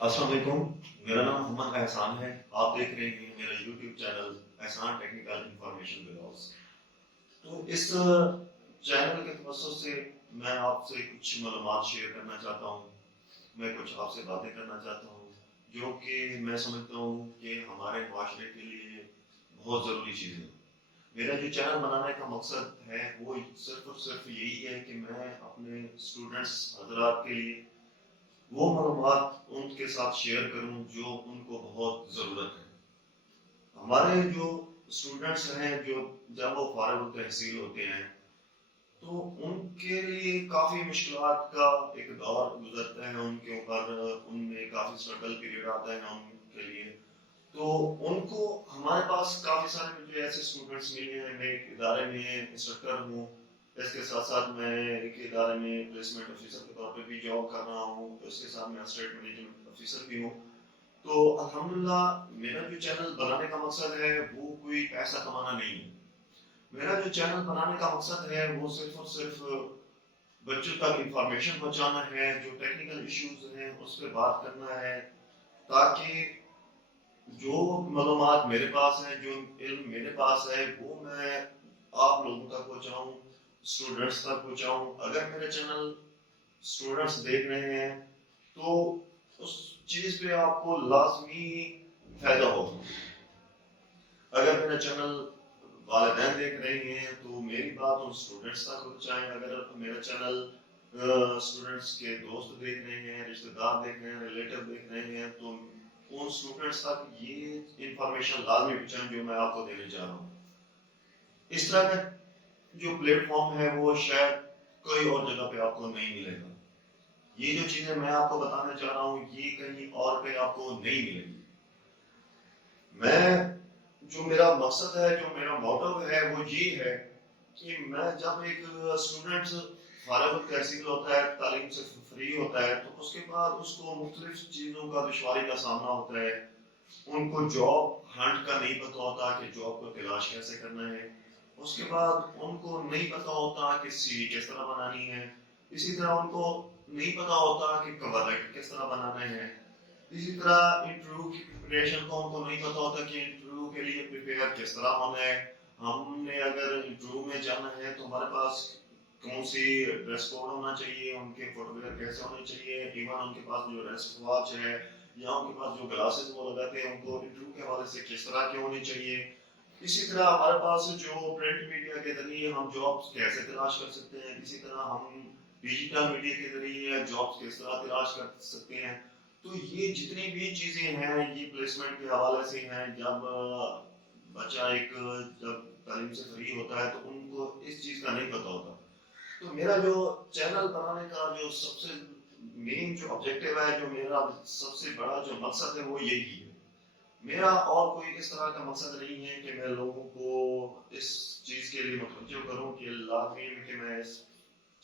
السلام علیکم، میرا نام محمد احسان ہے۔ آپ دیکھ رہے ہیں میرا یوٹیوب چینل احسان ٹیکنیکل انفارمیشن بلاگس۔ تو اس چینل کے توسط سے میں آپ سے کچھ معلومات شیئر کرنا چاہتا ہوں، میں کچھ آپ سے باتیں کرنا چاہتا ہوں جو کہ میں سمجھتا ہوں کہ ہمارے معاشرے کے لیے بہت ضروری چیزیں ہیں۔ میرا جو چینل بنانے کا مقصد ہے وہ صرف اور صرف یہی ہے کہ میں اپنے اسٹوڈنٹس حضرات کے لیے وہ معلومات ان کے ساتھ شیئر کروں جو ان کو بہت ضرورت ہے۔ ہمارے جو اسٹوڈنٹس ہیں جو جب وہ فارغ التحصیل ہوتے ہیں تو ان کے لیے کافی مشکلات کا ایک دور گزرتا ہے، ان کے اوپر ان میں کافی اسٹرگل پیریڈ آتا ہے ان کے لیے۔ تو ان کو ہمارے پاس کافی سارے مجھے ایسے اسٹوڈنٹس ملے ہیں۔ میں ایک ادارے میں انسٹرکٹر ہوں، اس کے ساتھ ساتھ میں ایک ادارے میں پلیسمنٹ آفیسر کے طور پہ بھی جاب کر رہا ہوں، اس کے ساتھ میں اسٹیٹ مینجمنٹ آفیسر بھی ہوں۔ تو الحمدللہ میرا جو چینل بنانے کا مقصد ہے وہ کوئی پیسہ کمانا نہیں ہے۔ میرا جو چینل بنانے کا مقصد ہے وہ صرف اور صرف بچوں تک انفارمیشن پہنچانا ہے، جو ٹیکنیکل ایشوز ہیں اس پہ بات کرنا ہے، تاکہ جو معلومات میرے پاس ہیں، جو علم میرے پاس ہے وہ میں آپ لوگوں تک پہنچاؤں، اسٹوڈنٹس تک پہنچاؤں۔ اگر میرے چینل اسٹوڈنٹس دیکھ رہے ہیں تو اس چیز پہ آپ کو لازمی فائدہ ہوگا۔ اگر میرا چینل والدین دیکھ رہے ہیں تو میری بات ان اسٹوڈنٹس تک پہنچائیں۔ اگر میرا چینل اسٹوڈنٹس کے دوست دیکھ رہے ہیں، رشتہ دار دیکھ رہے ہیں، ریلیٹو دیکھ رہے ہیں، تو ان اسٹوڈنٹس تک یہ انفارمیشن لازمی پہنچائیں جو میں آپ کو دینے جا رہا ہوں۔ اس طرح کا جو پلیٹ فارم ہے وہ شاید کوئی اور جگہ پہ آپ کو نہیں ملے گا۔ یہ جو چیزیں میں آپ کو بتانا چاہ رہا ہوں یہ کہیں اور پہ آپ کو نہیں ملے گی۔ میں جو میرا مقصد ہے، جو میرا موٹو ہے وہ یہ ہے کہ میں جب ایک اسٹوڈنٹ فارغ التحصیل ہوتا ہے، تعلیم سے فری ہوتا ہے، تو اس کے بعد اس کو مختلف چیزوں کا دشواری کا سامنا ہوتا ہے۔ ان کو جاب ہنٹ کا نہیں پتہ ہوتا کہ جاب کو تلاش کیسے کرنا ہے۔ اس کے بعد ان کو نہیں پتہ ہوتا کہ سی وی کس طرح بنانی ہے۔ اسی طرح ان کو نہیں پتہ ہوتا کہ کور لیٹر کس طرح بنانے ہیں۔ اسی طرح انٹرویو کی پریپریشن کو ان کو نہیں پتہ ہوتا کہ انٹرویو کے لیے پریپیئر کس طرح ہونا ہے۔ ہم نے اگر انٹرویو میں جانا ہے تو ہمارے پاس کون سی ڈریس کوڈ ہونا چاہیے، ان کے فٹ ویئر کیسے ہونے چاہیے، ایون ان کے پاس جو ریسٹ واچ ہے یا ان کے پاس جو گلاسز وہ لگاتے ہیں ان کو انٹرویو کے حوالے سے کس طرح کے ہونے چاہیے۔ اسی طرح ہمارے پاس جو پرنٹ میڈیا کے ذریعے ہم جابس کیسے تلاش کر سکتے ہیں، اسی طرح ہم ڈیجیٹل میڈیا کے ذریعے جابس کس طرح تلاش کر سکتے ہیں۔ تو یہ جتنی بھی چیزیں ہیں یہ پلیسمنٹ کے حوالے سے ہیں۔ جب بچہ ایک جب تعلیم سے فری ہوتا ہے تو ان کو اس چیز کا نہیں پتہ ہوتا۔ تو میرا جو چینل بنانے کا جو سب سے مین جو آبجیکٹو ہے، جو میرا سب سے بڑا جو مقصد ہے وہ یہی ہے۔ میرا اور کوئی اس طرح کا مقصد نہیں ہے کہ میں لوگوں کو اس چیز کے لیے متوجہ کروں کہ لازمی کہ میں اس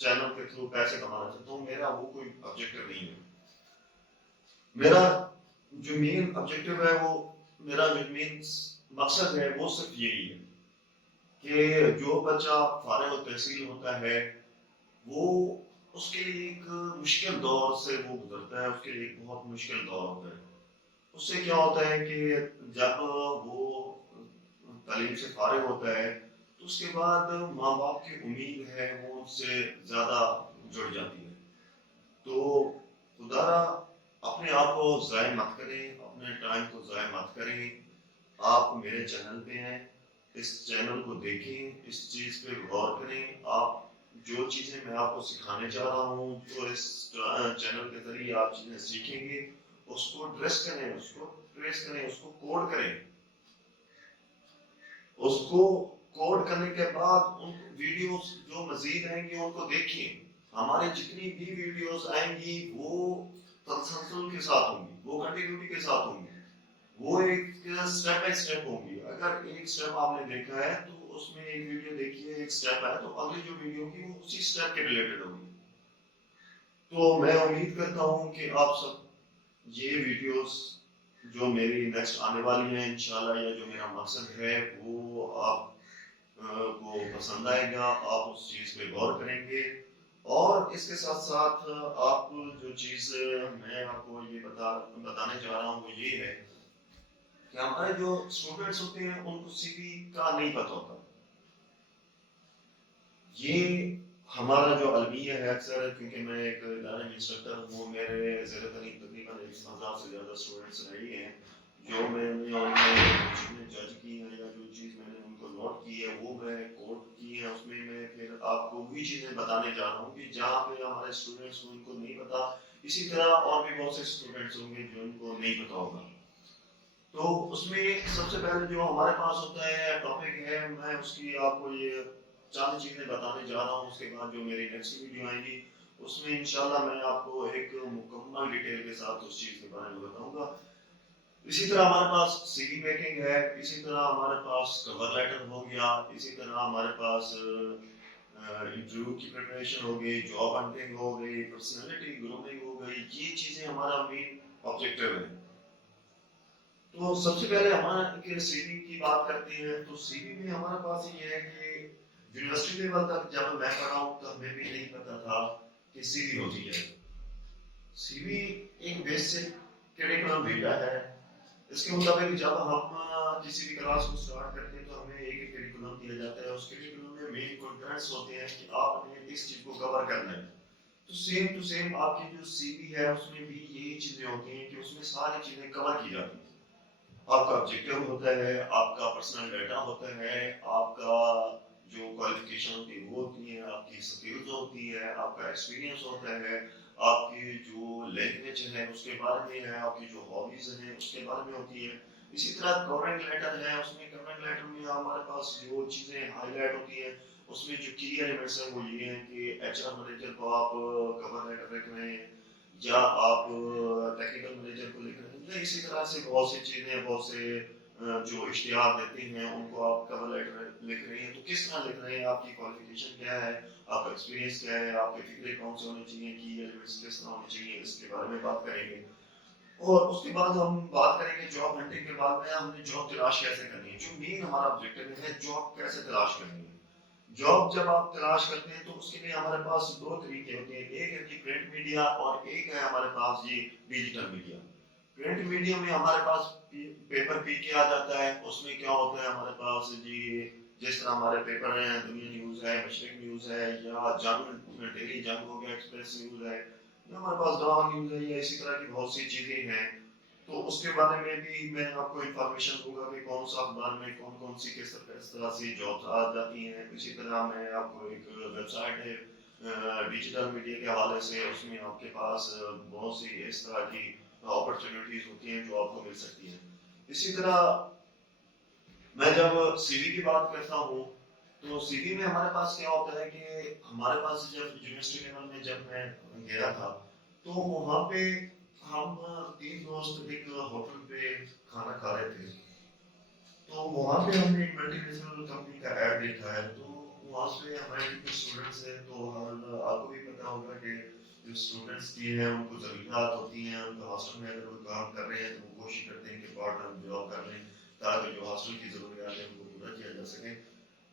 چینل کے تھرو پیسے کمانا چاہتا ہوں۔ میرا وہ کوئی آبجیکٹو نہیں ہے۔ میرا جو مین آبجیکٹو ہے، وہ میرا جو مین مقصد ہے وہ صرف یہی ہے کہ جو بچہ فارغ التحصیل ہوتا ہے وہ اس کے لیے ایک مشکل دور سے وہ گزرتا ہے، اس کے لیے ایک بہت مشکل دور ہوتا ہے۔ اس سے کیا ہوتا ہے کہ جب وہ تعلیم سے فارغ ہوتا ہے تو اس کے بعد ماں باپ کی امید ہے وہ ان سے زیادہ جڑ جاتی ہے۔ تو خدا را اپنے آپ کو ضائع مت کریں، اپنے ٹائم کو ضائع مت کریں۔ آپ میرے چینل پہ ہیں، اس چینل کو دیکھیں، اس چیز پہ غور کریں۔ آپ جو چیزیں میں آپ کو سکھانے جا رہا ہوں، جو اس چینل کے ذریعے آپ چیزیں سیکھیں گے، اس کو ڈریس کریں، اس کو ٹریس کریں، اس کو کوڈ کریں۔ اس کو کوڈ کرنے کے بعد ان ویڈیوز جو مزید آئیں گی ان کو دیکھیں۔ ہمارے جتنی بھی ویڈیوز آئیں گی وہ تسلسل کے ساتھ ہوں گی، وہ کنٹینیوٹی کے ساتھ ہوں گی، وہ ایک سٹیپ بائی سٹیپ ہوں گی۔ اگر ایک سٹیپ آپ نے دیکھا ہے تو اس میں ایک ویڈیو دیکھیے، ایک سٹیپ ہے تو اگلی جو ویڈیو ہوگی وہ اسی سٹیپ کے ریلیٹڈ ہوگی۔ تو میں امید کرتا ہوں کہ آپ سب یہ ویڈیوز جو میری نیکسٹ آنے والی ہیں انشاءاللہ، یا جو میرا مقصد ہے وہ آپ کو پسند آئے گا، آپ اس چیز پہ غور کریں گے اور اس کے ساتھ ساتھ آپ جو چیز میں آپ کو یہ بتانے جا رہا ہوں وہ یہ ہے کہ ہمارے جو اسٹوڈینٹس ہوتے ہیں ان کو سی وی کا نہیں پتہ ہوتا. یہ ہمارا جو المیہ ہے اکثر، کیونکہ میں ایک ادارے میں انسٹرکٹر ہوں، میرے زیر تعلیم تقریباً 1000 سے زیادہ اسٹوڈینٹس رہی ہیں. جو میں نے ان میں چیزیں جج کی ہیں یا جو چیز میں نے ان کو نوٹ کی ہے وہ میں کوٹ کی ہے، اس میں پھر آپ کو وہی چیزیں بتانے جا رہا ہوں کہ جہاں پہ ہمارے اسٹوڈینٹس کو ان کو نہیں پتا، اسی طرح اور بھی بہت سے اسٹوڈینٹس ہوں گے جو ان کو نہیں پتا ہوگا. تو اس میں سب سے پہلے جو ہمارے پاس ہوتا ہے ٹاپک ہے، میں اس کی آپ کو یہ چند چیزیں بتانے جا رہا ہوں. اس کے بعد جو میری نیکسٹ ویڈیو آئیں گی اس میں انشاءاللہ میں آپ کو ایک مکمل ڈیٹیل کے ساتھ اس چیز کے بارے میں بتاؤں گا. اسی طرح ہمارے پاس سی وی میکنگ ہے، اسی طرح ہمارے پاس کور لیٹر ہو گیا، اسی طرح ہمارے پاس انٹرویو کی پریپریشن ہو گئی، جاب ہنٹنگ ہو گئی، پرسنالٹی گرومنگ ہو گئی. یہ چیزیں ہمارا مین آبجیکٹو ہے. تو سب سے پہلے ہمارا سی وی کی بات کرتے ہیں تو سی وی میں ہمارے پاس یہ ہے کہ یونیورسٹی لیول تک جب میں پڑھا ہوں تو ہمیں بھی نہیں پتا تھا کہ سی وی ہوتی ہے. سی وی ایک بیسک کریکولم بھیجا ہے. اس کے مطابق جب ہم کسی بھی کلاس کو سٹارٹ کرتے ہیں تو ہمیں ایک کریکولم دیا جاتا ہے. اس کریکولم میں مین کنٹینٹس ہوتے ہیں کہ آپ نے اس چیز کو کور کرنا ہے. تو سیم ٹو سیم آپ کی جو سی وی ہے اس میں بھی یہی چیزیں ہوتی ہیں کہ اس میں ساری چیزیں کور کی جاتی ہیں. آپ کا آبجیکٹو ہوتا ہے، آپ کا پرسنل ڈیٹا ہوتا ہے، آپ کا جو کوالیفکیشن ہوتی ہے وہ ہوتی ہیں، آپ کی اسکلز ہوتی ہے، آپ کا ایکسپیرینس ہوتا ہے، آپ کی جو لینگویج ہے اس کے بارے میں ہے، آپ کی جو ہابیز ہیں اس کے بارے میں ہوتی ہے. اسی طرح کورنگ لیٹر ہے، اس میں کورنگ لیٹر میں ہمارے پاس جو چیزیں ہائی لائٹ ہوتی ہیں اس میں جو کی ایلیمنٹس ہیں وہ یہ ہیں کہ ایچ آر مینیجر کو آپ کور لیٹر لکھ رہے ہیں یا آپ ٹیکنیکل مینیجر کو لکھ رہے ہیں، یا اسی طرح سے بہت سی چیزیں، بہت سے جو اشتہار دیتے ہیں ان کو آپ کور لیٹر لکھ رہے ہیں. تو کس طرح لکھ رہے ہیں، آپ کی کوالیفکیشن کیا ہے، آپ کا ایکسپیرینس کیا ہے، آپ کے فکرے کون سے ہونے چاہیے، کی ایلیمنٹس کس طرح ہونے چاہیے، اس کے بارے میں بات کریں گے. اور اس کے بعد ہم بات کریں گے جاب ہنٹنگ کے بعد میں ہم نے جاب تلاش کیسے کرنی ہے. جو مین ہمارا آبجیکٹو ہے جاب کیسے تلاش کرنی ہے. جاب جب آپ تلاش کرتے ہیں تو اس کے لیے ہمارے پاس دو طریقے ہوتے ہیں. ایک ہے کہ پرنٹ میڈیا اور ایک ہے ہمارے پاس یہ ڈیجیٹل میڈیا. پرنٹ میڈیا میں ہمارے پاس پیپر پی کے آ جاتا ہے. اس میں کیا ہوتا ہے ہمارے پاس جی جس طرح ہمارے پیپر ہیں، دنیا نیوز ہے، مشرق نیوز ہے، یا جنگ ڈیلی جنگ ہو گیا، ایکسپریس نیوز ہے، یا ہمارے پاس ڈاون نیوز ہے، یا اسی طرح کی بہت سی چیزیں ہیں. تو اس کے بارے میں بھی میں آپ کو انفارمیشن دوں گا کہ کون سا اخبار میں کون کون سی کس طرح سے جابس آ جاتی ہیں. اسی طرح میں آپ کو ایک ویب سائٹ ہے ڈیجیٹل میڈیا کے حوالے سے، اس میں آپ کے پاس بہت سی اس طرح کی اپرچونیٹیز ہوتی ہیں جو آپ کو مل سکتی ہیں. اسی طرح میں جب سی وی کی بات کرتا ہوں تو سی وی میں ہمارے پاس کیا ہوتا ہے کہ ہمارے پاس جب یونیورسٹی لیول میں جب میں گیا تھا تو وہاں پہ ہم 3 دوست ایک ہوٹل پہ کھانا کھا رہے تھے. تو وہاں پہ ہم نے ایک ملٹی نیشنل کمپنی کا ایڈ دیکھا ہے. تو وہاں سے ہمارے جو اسٹوڈنٹس ہیں تو آپ کو بھی پتا ہوگا کہ جو اسٹوڈنٹس کی ہیں ان کو ضروریات ہوتی ہیں. ان کا ہاسٹل میں اگر وہ کام کر رہے ہیں تو وہ کوشش کرتے ہیں کہ پارٹ ٹائم جاب کر لیں تاکہ جو ہاسٹل کی ضروریات ہیں ان کو پورا کیا جا سکے.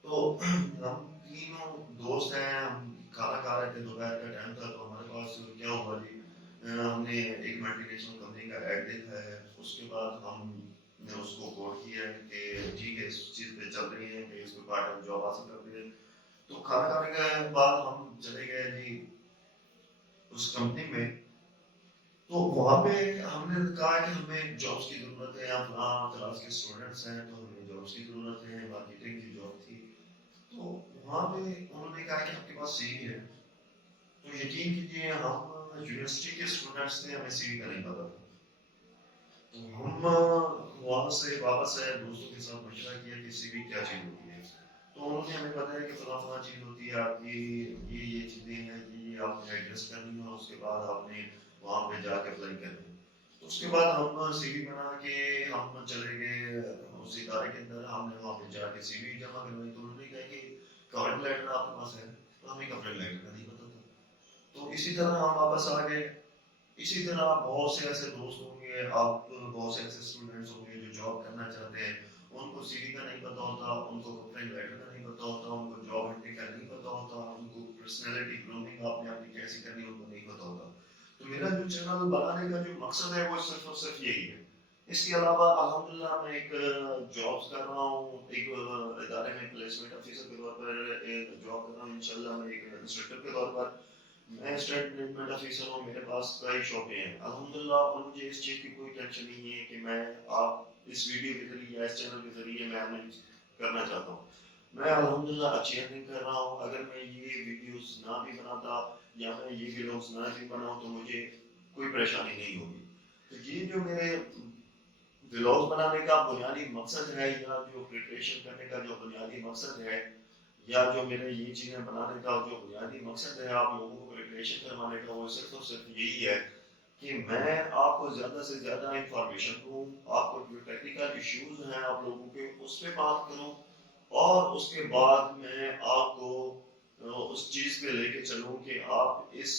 تو ہم تینوں دوست ہیں، ہم کھانا کھا رہے تھے، دوپہر کا ٹائم تھا. تو ہمارے پاس کیا ہوا جی ہم نے ایک ملٹی نیشنل کمپنی کا ایڈ دیکھا ہے. اس کے بعد ہم نے اس کو غور کیا ہے کہ ٹھیک ہے اس چیز پہ چل رہی ہے کہ اس کو پارٹ ٹائم جاب حاصل کرتے ہیں. تو کھانا کھانے کے بعد ہم چلے گئے جی اس کمپنی میں. تو وہاں پہ ہم نے کہا کہ ہمیں جابس کی ضرورت ہے، ہم فلاں کلاس کے اسٹوڈنٹس ہیں تو ہمیں جابس کی ضرورت ہے. مارکیٹنگ کی جاب تھی. تو وہاں پہ انہوں نے کہا کہ آپ کے پاس سی وی ہے. تو یقین کیجیے ہم یونیورسٹی کے اسٹوڈنٹس تھے، ہمیں سی وی کا نہیں پتا تھا. تو ہم وہاں سے واپس آئے، دوستوں کے ساتھ مشورہ کیا کہ سی وی کیا چیز ہوتی ہے. تو انہوں نے ہمیں بتایا کہ فلاں فلاں چیز ہوتی ہے، آپ کی یہ چیزیں ہیں، یہ آپ نے ایڈجسٹ کرنی ہے، اس کے بعد آپ نے وہاں پہ جا کے اپلائی کرنی ہے. تو اس کے بعد ہم سی وی بنا کے ہم چلے گئے اس ادارے کے اندر. ہم نے وہاں پہ جا کے سی وی جمع کروائی. تو انہوں نے کہا کہ کورنگ لیٹر آپ کے پاس ہے. تو ہمیں کورنگ لیٹر کا نہیں پتا تھا. تو اسی طرح ہم واپس آ گئے. اسی طرح بہت سے ایسے دوست ہوں گے، آپ بہت سے ایسے اسٹوڈنٹس ہوں گے جو جاب کرنا چاہتے ہیں. ان کو سی وی کا نہیں پتا ہوتا، ان کو کورنگ لیٹر کا نہیں پتا ہوتا، ان کو جاب ہنٹنگ کا نہیں پتا ہوتا، ان کو پرسنالٹی گرومنگ آپ نے اپنی کیسی کرنی ان کو نہیں پتا ہوتا. تو میرا جو چینل بنانے کا جو مقصد ہے وہ صرف اور صرف یہی ہے. اس کے علاوہ الحمدللہ میں ایک جابس کر رہا ہوں، ایک ادارے میں پلیسمنٹ آفیسر کے طور پر ایک جاب کر رہا ہوں انشاءاللہ. میں ایک انسٹرکٹر کے طور پر میں اسٹوڈنٹ مینجمنٹ آفیسر ہوں. میرے پاس کئی شعبے ہیں الحمدللہ، اور مجھے اس چیز کی کوئی ٹینشن نہیں ہے کہ میں آپ اس ویڈیو کے ذریعے یا اس چینل کے ذریعے میں ارننگ کرنا چاہتا ہوں. میں الحمدللہ اچھی ارننگ کر رہا ہوں. اگر میں یہ ویڈیوز نہ بھی بناتا یا میں یہ ویڈیوز نہ بھی بناؤں تو مجھے کوئی پریشانی نہیں ہوگی. تو یہ جو میرے ولاگ بنانے کا بنیادی مقصد ہے، یا جو پریپریشن کرنے کا جو بنیادی مقصد ہے، یا جو میرے یہ چیزیں بنانے کا جو بنیادی مقصد ہے آپ لوگوں کو پریپریشن کروانے کا، وہ صرف اور صرف یہی ہے کہ میں آپ کو زیادہ سے زیادہ انفارمیشن دوں، آپ کو جو ٹیکنیکل ایشوز ہیں آپ لوگوں کے اس پہ بات کروں، اور اس کے بعد میں آپ کو اس چیز پہ لے کے چلوں کہ آپ اس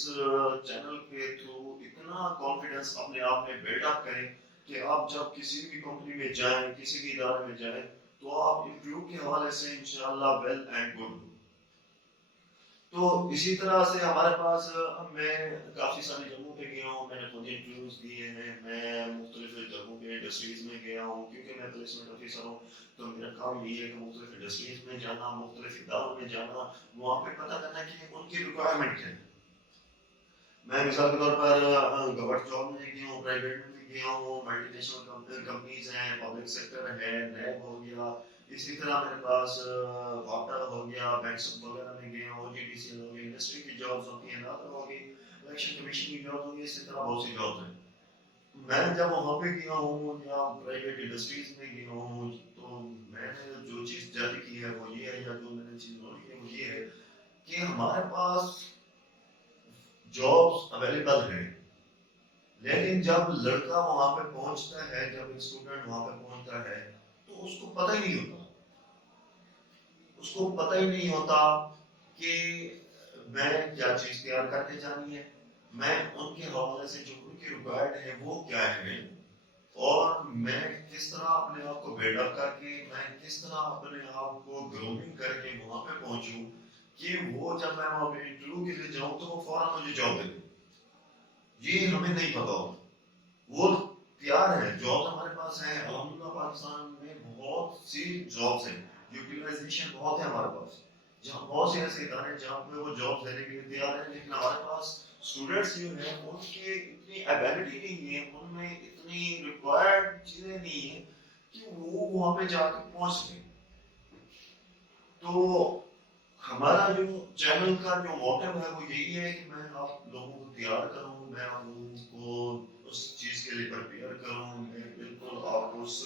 چینل کے تھرو اتنا کانفیڈنس اپنے آپ میں بلڈ اپ کریں کہ آپ جب کسی بھی کمپنی میں جائیں، کسی بھی ادارے میں جائیں، تو آپ انٹرویو کے حوالے سے انشاءاللہ ویل اینڈ گڈ. تو اسی طرح سے ہمارے پاس میں کافی ساری جگہوں پہ گیا ہوں، میں نے خود انٹرویوز دیے ہیں، میں مختلف جگہوں پہ انڈسٹریز میں گیا ہوں کیونکہ میں پلیسمنٹ آفیسر ہوں. تو میرا کام یہ ہے کہ مختلف انڈسٹریز میں جانا، مختلف اداروں میں جانا، وہاں پہ پتہ کرنا کہ ان کی ریکوائرمنٹ کیا ہے. میں مثال کے طور پر گورنمنٹ جاب میں گیا ہوں، پرائیویٹ میں گیا ہوں، ملٹی نیشنل کمپنیز ہیں، پبلک سیکٹر ہے، نیب ہو گیا، اسی طرح میرے پاس واٹر ہو گیا، بینکس وغیرہ میں گیا ہوں، جی ڈی سی ہو گئی، انڈسٹری کی جابس ہوتی ہیں، نادر ہو گئی، الیکشن کمیشن کی جاب ہوگی، اسی طرح بہت سی جابس ہیں. میں جب وہاں پہ گیا ہوں یا پرائیویٹ انڈسٹریز میں گیا ہوں تو میں نے جو چیز جج کی ہے وہ یہ ہے، یا جو میں نے چیز نوٹ کی ہے وہ یہ ہے کہ ہمارے پاس جابس اویلیبل ہیں، لیکن جب لڑکا وہاں پہ پہنچتا ہے، جب ایک اسٹوڈنٹ وہاں پہ پہنچتا ہے تو اس کو پتہ ہی نہیں ہوتا، اس کو پتہ ہی نہیں ہوتا کہ میں کیا چیز تیار کر کے جانی ہے، میں ان کے حوالے سے جو ان کی ریکوائرڈ ہے وہ کیا ہے، اور میں کس طرح اپنے آپ کو بلڈ اپ کر کے، میں کس طرح اپنے آپ کو گرومنگ کر کے وہاں پہ پہنچوں کہ وہ جب میں وہاں پہ انٹرویو کے لیے جاؤں تو وہ فوراً مجھے جاب دے دے. یہ ہمیں نہیں پتا ہوتا. وہ تیار ہے، جاب ہمارے پاس ہے الحمدللہ. پاکستان میں بہت سی جابس ہیں، یوٹیلائزیشن بہت ہے ہمارے پاس، جہاں بہت سے ایسے ادارے ہیں جہاں پہ وہ جاب دینے کے لیے تیار ہیں، لیکن ہمارے پاس اسٹوڈنٹس جو ہیں ان کی اتنی ایبلٹی نہیں ہے، ان میں اتنی ریکوائرڈ چیزیں نہیں ہیں کہ وہ وہاں پہ جا کے پہنچ سکیں. تو ہمارا جو چینل کا جو موٹو ہے وہ یہی ہے کہ میں آپ لوگوں کو تیار کروں، میں آپ لوگوں کو اس چیز کے لیے پریپیئر کروں، میں بالکل آپ کو اس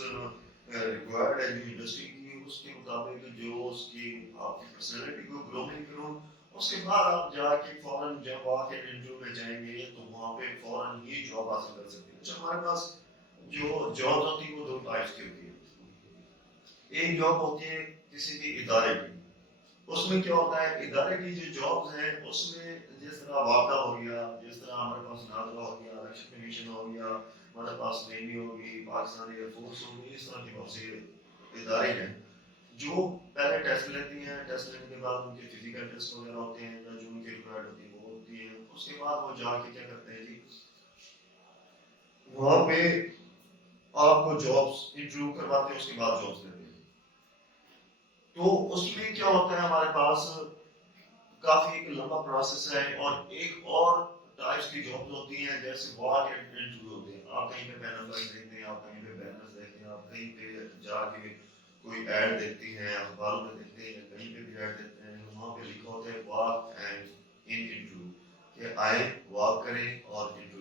ریکوائرڈ ہے جو انڈسٹری کی اس کے مطابق جو اس کی آپ کی پرسنالٹی کو گرومنگ کروں. اس کے بعد آپ جا کے فوراً جب آ کے انٹرویو میں جائیں گے تو وہاں پہ فوراً ہی جاب حاصل کر سکتے ہیں. اچھا، ہمارے پاس جو جاب ہوتی ہے وہ دو ٹائپس کی ہوتی ہے. ایک جاب ہوتی ہے کسی بھی ادارے کی، اس میں کیا ہوتا ہے ادارے کی جو جابز ہیں اس میں جس طرح واقع ہو گیا، جس طرح ہمارے پاس ناظرہ ہو گیا، الیکشن کمیشن ہو گیا، ہمارے پاس نیوی ہوگی، پاکستان ایئر فورس ہوگی، اس طرح کی بہت سی ادارے ہیں جو پہلے ٹیسٹ لیتی ہیں. ٹیسٹ لینے کے بعد ان کے فزیکل ٹیسٹ وغیرہ ہوتے ہیں یا جو ان کی ریکوائرڈ ہوتی ہے وہ ہوتی ہیں. اس کے بعد وہ جا کے کیا کرتے ہیں جی، وہاں پہ آپ کو جابس انٹرویو کرواتے ہیں، اس کے بعد جابس دیتے ہیں. تو اس میں کیا ہوتا ہے ہمارے پاس کافی ایک لمبا پروسیس ہے، اور ایک اور ٹائپس کی جابز ہوتی ہیں جیسے واک انٹرویو ہوتے ہیں. آپ کہیں پہ بینر دیکھتے ہیں، آپ کہیں پہ بینر دیکھتے ہیں، آپ کہیں پہ جا کے کوئی ایڈ دیکھتے ہیں، اخباروں میں دیکھتے ہیں، کہیں پہ بھی ایڈ دیکھتے ہیں، وہاں پہ لکھا ہوتا ہے واک اینڈ ان انٹرویو، کہ آئیں واک کریں اور انٹرویو